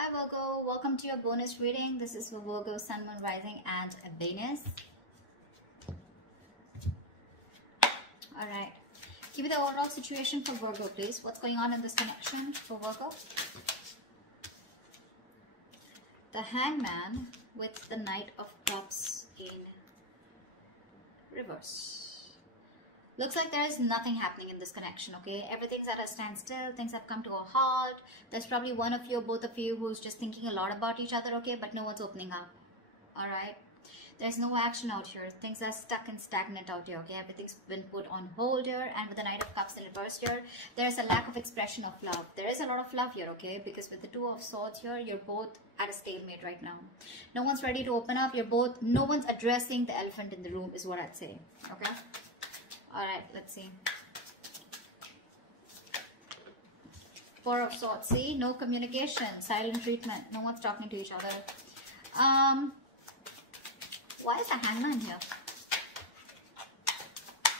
Hi Virgo, welcome to your bonus reading. This is for Virgo, Sun, Moon, Rising and Venus. Alright, give me the overall situation for Virgo please. What's going on in this connection for Virgo? The Hangman with the Knight of Cups in reverse. Looks like there is nothing happening in this connection, okay? Everything's at a standstill. Things have come to a halt. There's probably one of you, both of you, who's just thinking a lot about each other, okay? But no one's opening up, all right? There's no action out here. Things are stuck and stagnant out here, okay? Everything's been put on hold here. And with the Knight of Cups in reverse here, there's a lack of expression of love. There is a lot of love here, okay? Because with the Two of Swords here, you're both at a stalemate right now. No one's ready to open up. No one's addressing the elephant in the room is what I'd say, okay? Alright, let's see. Four of Swords. See, no communication, silent treatment. No one's talking to each other. Why is the Hangman here?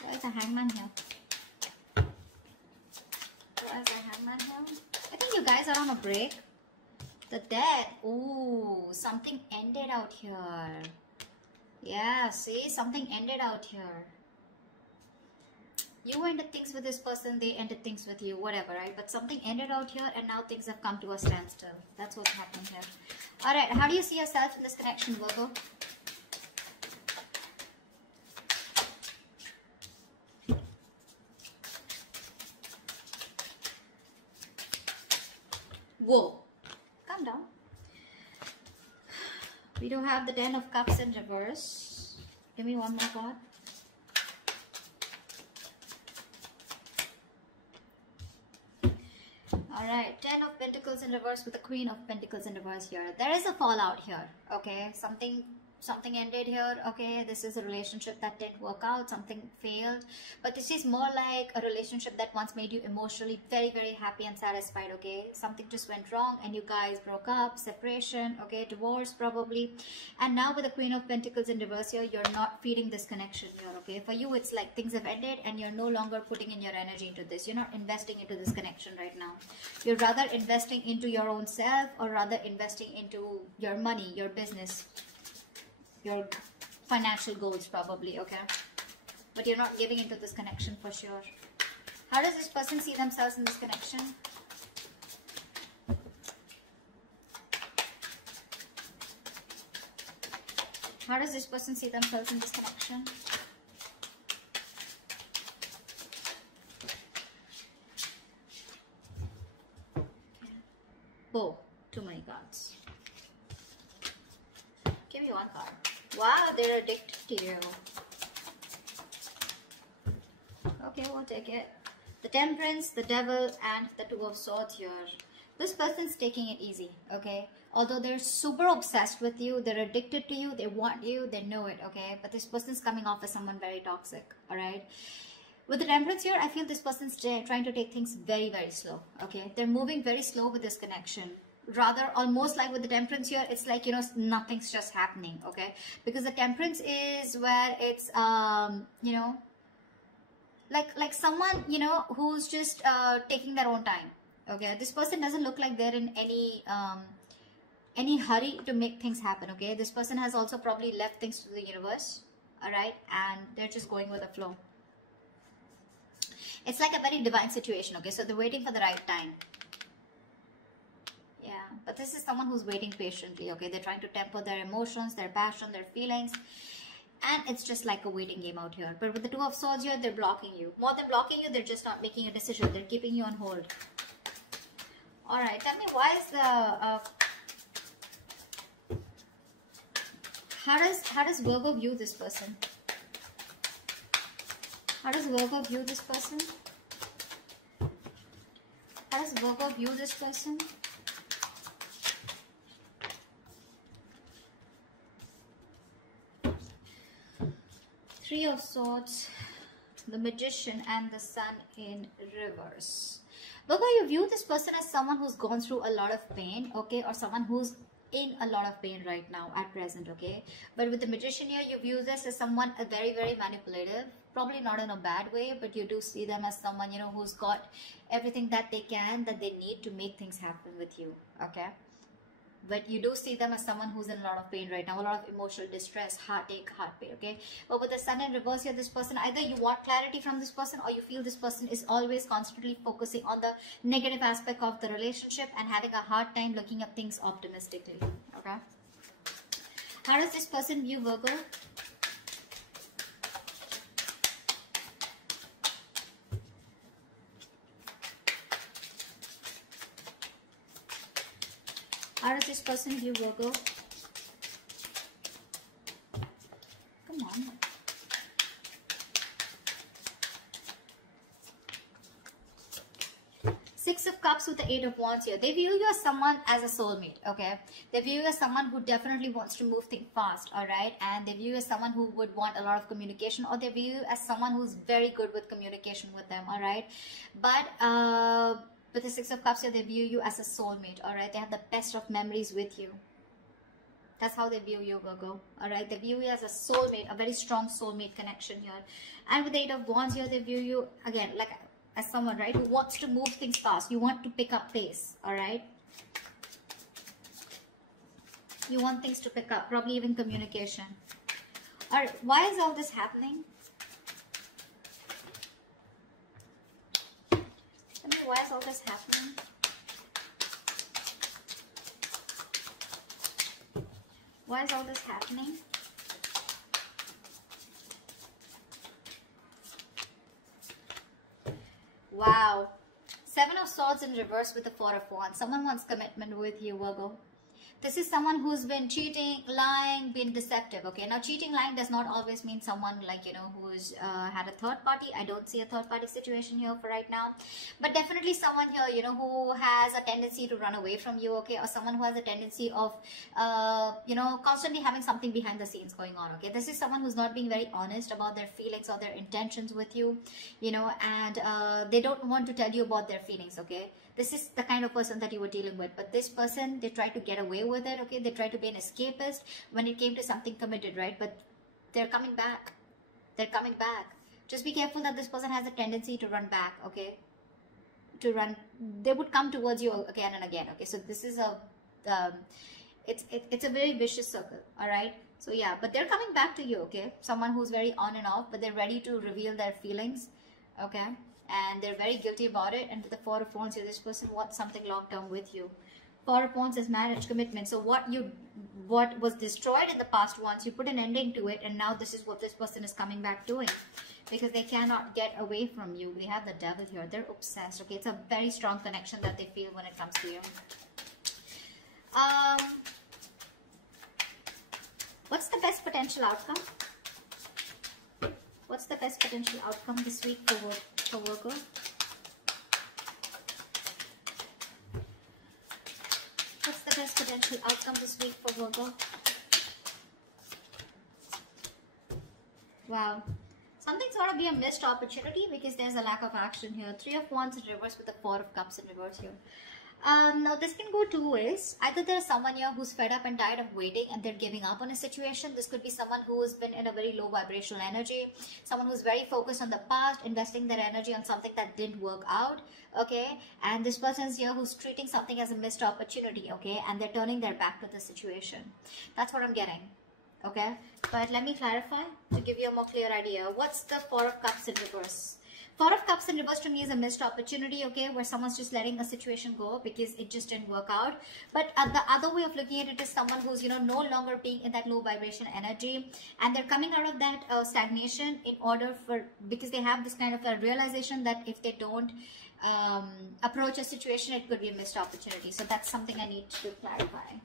Why is the Hangman here? Why is the Hangman here? I think you guys are on a break. The Death. Ooh, something ended out here. Yeah, see, something ended out here. You ended things with this person, they ended things with you, whatever, right? But something ended out here and now things have come to a standstill. That's what's happening here. Alright, how do you see yourself in this connection, Virgo? Whoa. Calm down. We do have the Ten of Cups in reverse. Give me one more card. Alright, Ten of Pentacles in reverse with the Queen of Pentacles in reverse here. There is a fallout here, okay? Something ended here, okay? This is a relationship that didn't work out, something failed. But this is more like a relationship that once made you emotionally very, very happy and satisfied, okay? Something just went wrong and you guys broke up, separation, okay? Divorce probably. And now with the Queen of Pentacles in reverse here, you're not feeding this connection here, okay? For you, it's like things have ended and you're no longer putting in your energy into this. You're not investing into this connection right now. You're rather investing into your own self or rather investing into your money, your business, your financial goals probably, okay? But you're not giving into this connection for sure. How does this person see themselves in this connection? How does this person see themselves in this connection? Oh, too many cards. Give me one card. Wow, they're addicted to you. Okay, we'll take it. The Temperance, the Devil, and the Two of Swords here. This person's taking it easy, okay? Although they're super obsessed with you, they're addicted to you, they want you, they know it, okay? But this person's coming off as someone very toxic, alright? With the Temperance here, I feel this person's trying to take things very, very slow, okay? They're moving very slow with this connection. Rather, almost like with the Temperance here, it's like, you know, nothing's just happening, okay? Because the Temperance is where it's, you know, like someone, you know, who's just taking their own time, okay? This person doesn't look like they're in any hurry to make things happen, okay? This person has also probably left things to the universe, all right? And they're just going with the flow. It's like a very divine situation, okay? So they're waiting for the right time. Yeah, but this is someone who's waiting patiently, okay? They're trying to temper their emotions, their passion, their feelings. And it's just like a waiting game out here. But with the Two of Swords here, they're blocking you. More than blocking you, they're just not making a decision. They're keeping you on hold. Alright, tell me why is the... How does Virgo view this person? How does Virgo view this person? How does Virgo view this person? Three of Swords, the Magician, and the Sun in reverse. Virgo, you view this person as someone who's gone through a lot of pain, okay? Or someone who's in a lot of pain right now at present, okay? But with the Magician here, you view this as someone very, very manipulative. Probably not in a bad way, but you do see them as someone, you know, who's got everything that they can, that they need to make things happen with you, okay? but you do see them as someone who's in a lot of pain right now, a lot of emotional distress, heartache, heart pain, okay? But with the sun in reverse here, this person, either you want clarity from this person, or you feel this person is always constantly focusing on the negative aspect of the relationship and having a hard time looking at things optimistically, okay? How does this person view Virgo? How does this person view Virgo? Come on. Six of Cups with the Eight of Wands here. They view you as someone as a soulmate, okay? They view you as someone who definitely wants to move things fast, all right? And they view you as someone who would want a lot of communication, or they view you as someone who's very good with communication with them, all right? But with the Six of Cups here, they view you as a soulmate, all right? They have the best of memories with you. That's how they view you, Virgo, all right? They view you as a soulmate, a very strong soulmate connection here. And with the Eight of Wands here, they view you, again, like as someone, right, who wants to move things fast. You want to pick up pace, all right? You want things to pick up, probably even communication. All right, why is all this happening? Why is all this happening? Why is all this happening? Wow. Seven of Swords in reverse with the Four of Wands. Someone wants commitment with you, Virgo. This is someone who's been cheating, lying, been deceptive, okay? Now, cheating, lying does not always mean someone like, you know, who's had a third party. I don't see a third party situation here for right now. But definitely someone here, you know, who has a tendency to run away from you, okay? Or someone who has a tendency of, you know, constantly having something behind the scenes going on, okay? This is someone who's not being very honest about their feelings or their intentions with you, you know, and they don't want to tell you about their feelings, okay? This is the kind of person that you were dealing with. But this person, they try to get away with it, okay? They try to be an escapist when it came to something committed, right? But they're coming back. They're coming back. Just be careful that this person has a tendency to run back, okay? To run. They would come towards you again and again, okay? So this is a, it's a very vicious circle, all right? So yeah, but they're coming back to you, okay? Someone who's very on and off, but they're ready to reveal their feelings, okay? And they're very guilty about it. And with the Four of Wands here, this person wants something long-term with you. Four of Wands is marriage, commitment. So what was destroyed in the past once, you put an ending to it, and now this is what this person is coming back doing, because they cannot get away from you. We have the Devil here. They're obsessed, okay? It's a very strong connection that they feel when it comes to you. What's the best potential outcome? What's the best potential outcome this week for Virgo? What's the best potential outcome this week for Virgo? Wow. Something's got to be a missed opportunity because there's a lack of action here. Three of Wands in reverse with the Four of Cups in reverse here. Now this can go two ways. Either there's someone here who's fed up and tired of waiting and they're giving up on a situation. This could be someone who's been in a very low vibrational energy, someone who's very focused on the past, investing their energy on something that didn't work out, okay? And this person's here who's treating something as a missed opportunity, okay? And they're turning their back to the situation. That's what I'm getting, okay? But let me clarify to give you a more clear idea. What's the Four of Cups in reverse? Four of Cups in reverse to me is a missed opportunity, okay, where someone's just letting a situation go because it just didn't work out. But the other way of looking at it is someone who's, you know, no longer being in that low vibration energy, and they're coming out of that stagnation in order for, because they have this kind of a realization that if they don't approach a situation, it could be a missed opportunity. So that's something I need to clarify.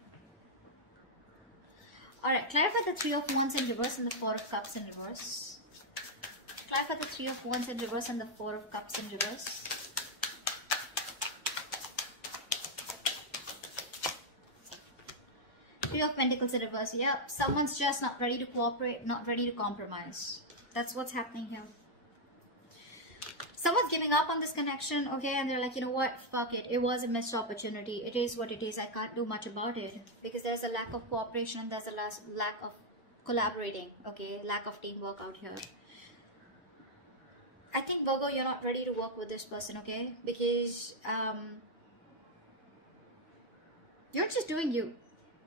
Alright, clarify the Three of Wands in reverse and the Four of Cups in reverse. Clarify the Three of Wands in reverse and the Four of Cups in reverse. Three of Pentacles in reverse. Yep, someone's just not ready to cooperate, not ready to compromise. That's what's happening here. Someone's giving up on this connection, okay, and they're like, you know what, fuck it. It was a missed opportunity. It is what it is. I can't do much about it because there's a lack of cooperation and there's a lack of collaborating, okay, lack of teamwork out here. I think, Virgo, you're not ready to work with this person, okay? Because you're just doing you.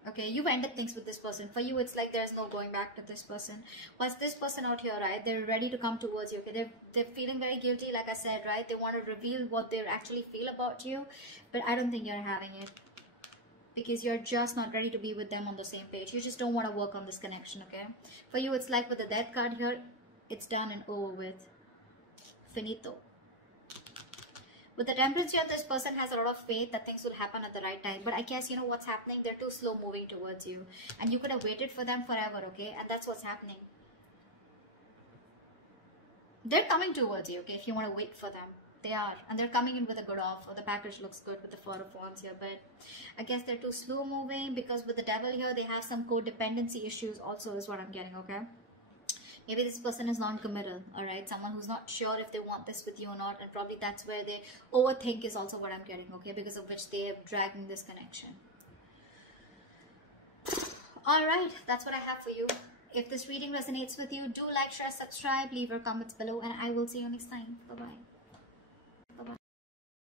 Okay, you've ended things with this person. For you, it's like there's no going back to this person. Whilst this person out here, right, they're ready to come towards you. Okay, they're feeling very guilty, like I said, right? They want to reveal what they actually feel about you, but I don't think you're having it, because you're just not ready to be with them on the same page. You just don't want to work on this connection. Okay, for you, it's like with the Death card here, it's done and over with. Finito. With the Temperance here, this person has a lot of faith that things will happen at the right time. But I guess, you know what's happening? They're too slow moving towards you. And you could have waited for them forever, okay? And that's what's happening. They're coming towards you, okay? If you want to wait for them. They are. And they're coming in with a good offer. The package looks good with the Four of Wands here. But I guess they're too slow moving, because with the Devil here, they have some codependency issues also, is what I'm getting, okay? Maybe this person is non-committal, alright? Someone who's not sure if they want this with you or not, and probably that's where they overthink is also what I'm getting, okay? Because of which they are dragging this connection. Alright, that's what I have for you. If this reading resonates with you, do like, share, subscribe, leave your comments below, and I will see you next time. Bye-bye.